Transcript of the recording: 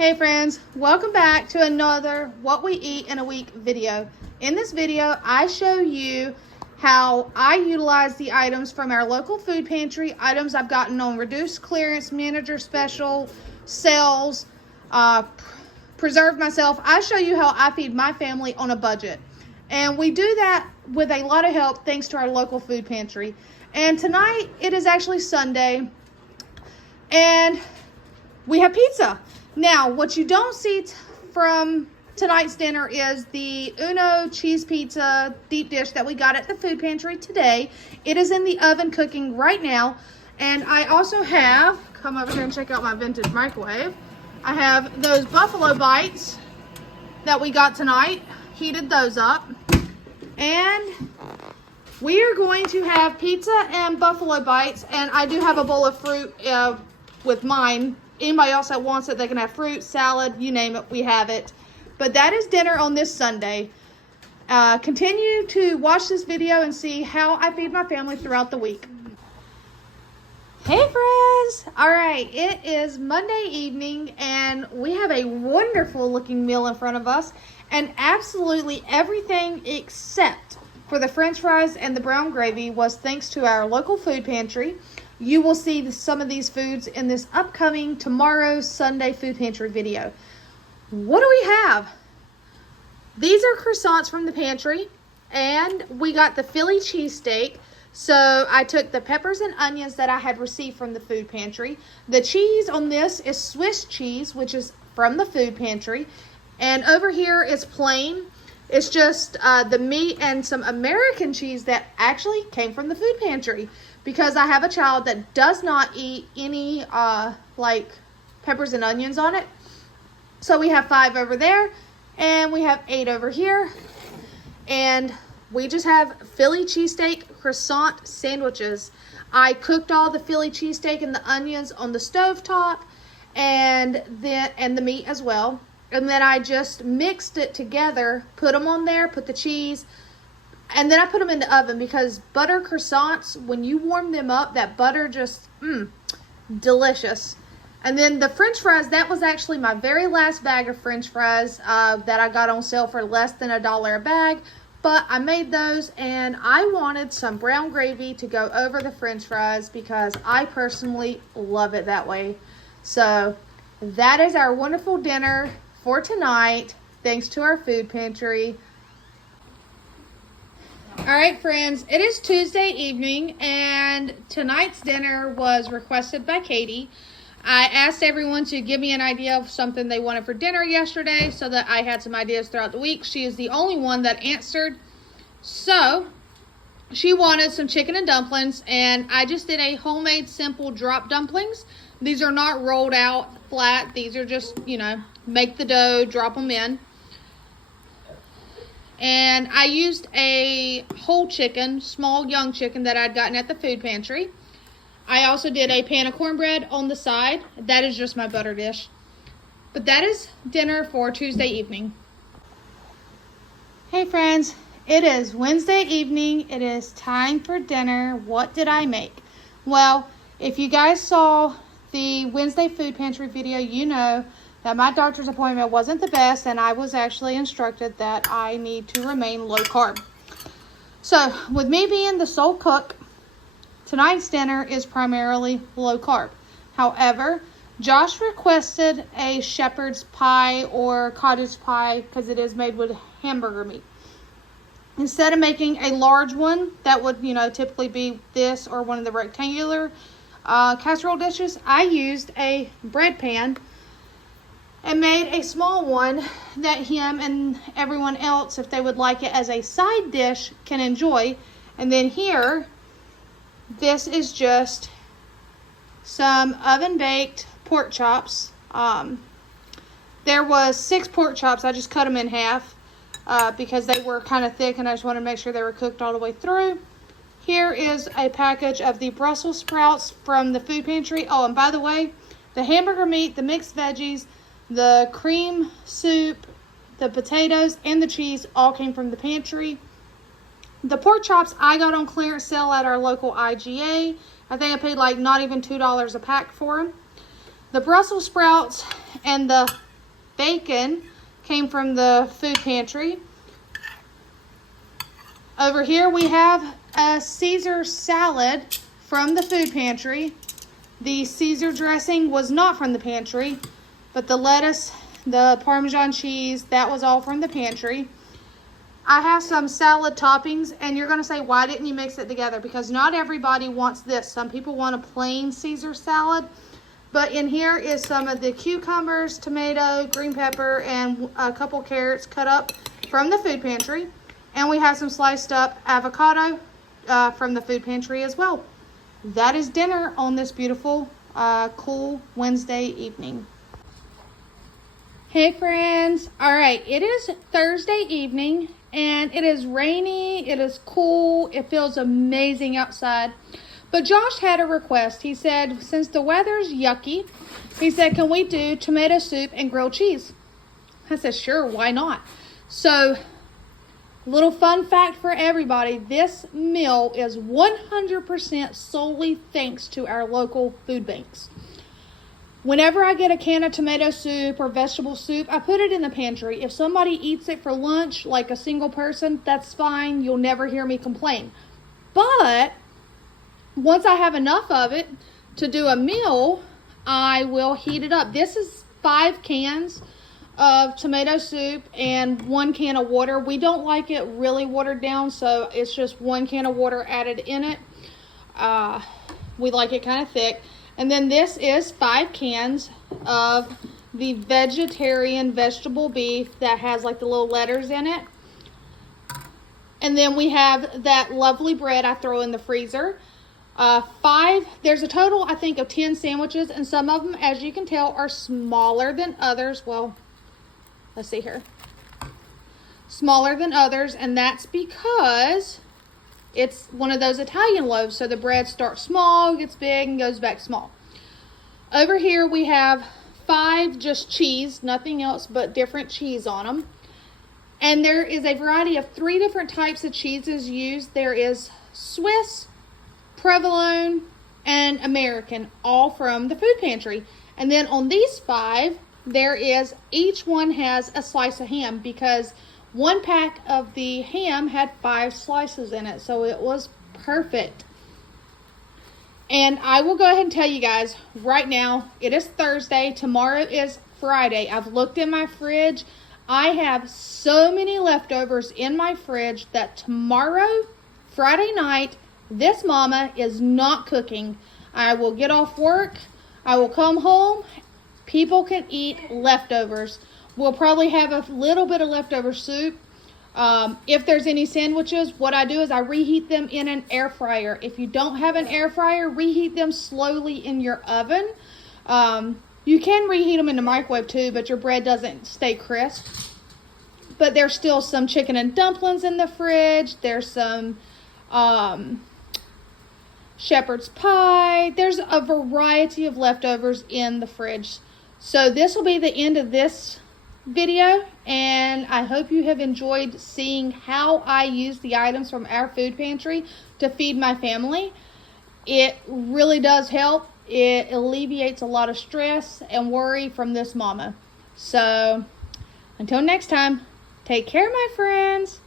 Hey friends, welcome back to another What We Eat in a Week video. In this video, I show you how I utilize the items from our local food pantry, items I've gotten on reduced clearance, manager special, sales, preserved myself. I show you how I feed my family on a budget. And we do that with a lot of help thanks to our local food pantry. And tonight, it is actually Sunday, and we have pizza. Now, what you don't see from tonight's dinner is the Uno cheese pizza deep dish that we got at the food pantry today. It is in the oven cooking right now. And I also have, come over here and check out my vintage microwave. I have those buffalo bites that we got tonight, heated those up. And we are going to have pizza and buffalo bites. And I do have a bowl of fruit with mine. Anybody else that wants it, they can have fruit, salad, you name it, we have it. But that is dinner on this Sunday. Continue to watch this video and see how I feed my family throughout the week. Hey friends! Alright, it is Monday evening and we have a wonderful looking meal in front of us. And absolutely everything except for the french fries and the brown gravy was thanks to our local food pantry. You will see some of these foods in this upcoming tomorrow's Sunday food pantry video. What do we have? These are croissants from the pantry, and we got the Philly cheesesteak. So I took the peppers and onions that I had received from the food pantry. The cheese on this is Swiss cheese, which is from the food pantry. And over here is plain. It's just the meat and some American cheese that actually came from the food pantry. Because I have a child that does not eat any like peppers and onions on it. So we have 5 over there and we have 8 over here. And we just have Philly cheesesteak croissant sandwiches. I cooked all the Philly cheesesteak and the onions on the stovetop and the meat as well. And then I just mixed it together, put them on there, put the cheese, and then I put them in the oven because butter croissants, when you warm them up, that butter just, delicious. And then the french fries, that was actually my very last bag of french fries that I got on sale for less than $1 a bag. But I made those and I wanted some brown gravy to go over the french fries because I personally love it that way. So that is our wonderful dinner for tonight, thanks to our food pantry. Alright friends, it is Tuesday evening and tonight's dinner was requested by Katie. I asked everyone to give me an idea of something they wanted for dinner yesterday so that I had some ideas throughout the week. She is the only one that answered. So, she wanted some chicken and dumplings, and I just did a homemade simple drop dumplings. These are not rolled out flat. These are just, make the dough, drop them in. And I used a whole chicken, small young chicken that I'd gotten at the food pantry. I also did a pan of cornbread on the side. That is just my butter dish. But that is dinner for Tuesday evening. Hey friends, it is Wednesday evening. It is time for dinner. What did I make? Well, if you guys saw the Wednesday food pantry video, you know that my doctor's appointment wasn't the best and I was actually instructed that I need to remain low carb. So with me being the sole cook, tonight's dinner is primarily low carb. However, Josh requested a shepherd's pie or cottage pie because it is made with hamburger meat. Instead of making a large one that would, typically be this or one of the rectangular casserole dishes, I used a bread pan and made a small one that him and everyone else, if they would like it as a side dish, can enjoy. And then here, this is just some oven-baked pork chops. There was 6 pork chops. I just cut them in half because they were kind of thick and I just wanted to make sure they were cooked all the way through. Here is a package of the Brussels sprouts from the food pantry. Oh, and by the way, the hamburger meat, the mixed veggies, the cream soup, the potatoes, and the cheese all came from the pantry. The pork chops I got on clearance sale at our local IGA. I think I paid like not even $2 a pack for them. The Brussels sprouts and the bacon came from the food pantry. Over here we have a Caesar salad from the food pantry. The Caesar dressing was not from the pantry, but the lettuce, the Parmesan cheese, that was all from the pantry. I have some salad toppings, and you're going to say, why didn't you mix it together? Because not everybody wants this. Some people want a plain Caesar salad, but in here is some of the cucumbers, tomato, green pepper, and a couple carrots cut up from the food pantry. And we have some sliced up avocado from the food pantry as well. That is dinner on this beautiful, cool Wednesday evening. Hey friends, all right, it is Thursday evening and it is rainy, it is cool, it feels amazing outside. But Josh had a request. He said, since the weather's yucky, he said, can we do tomato soup and grilled cheese? I said, sure, why not? So, little fun fact for everybody, this meal is 100% solely thanks to our local food banks. Whenever I get a can of tomato soup or vegetable soup, I put it in the pantry. If somebody eats it for lunch, like a single person, that's fine. You'll never hear me complain. But once I have enough of it to do a meal, I will heat it up. This is 5 cans of tomato soup and 1 can of water. We don't like it really watered down, so it's just 1 can of water added in it. We like it kind of thick. And then this is 5 cans of the vegetarian vegetable beef that has like the little letters in it. And then we have that lovely bread I throw in the freezer. There's a total, I think, of 10 sandwiches, and some of them, as you can tell, are smaller than others. Well, let's see here. Smaller than others, and that's because it's one of those Italian loaves, so the bread starts small, gets big, and goes back small. Over here we have 5 just cheese, nothing else but different cheese on them. And there is a variety of 3 different types of cheeses used. There is Swiss, provolone, and American, all from the food pantry. And then on these 5, each one has a slice of ham, because 1 pack of the ham had 5 slices in it, so it was perfect. And I will go ahead and tell you guys right now, it is Thursday, tomorrow is Friday. I've looked in my fridge. I have so many leftovers in my fridge that tomorrow, Friday night, this mama is not cooking. I will get off work, I will come home, people can eat leftovers. We'll probably have a little bit of leftover soup. If there's any sandwiches, what I do is I reheat them in an air fryer. If you don't have an air fryer, reheat them slowly in your oven. You can reheat them in the microwave too, but your bread doesn't stay crisp. But there's still some chicken and dumplings in the fridge. There's some shepherd's pie. There's a variety of leftovers in the fridge. So this will be the end of this video, and I hope you have enjoyed seeing how I use the items from our food pantry to feed my family. It really does help. It alleviates a lot of stress and worry from this mama. So until next time, take care, my friends.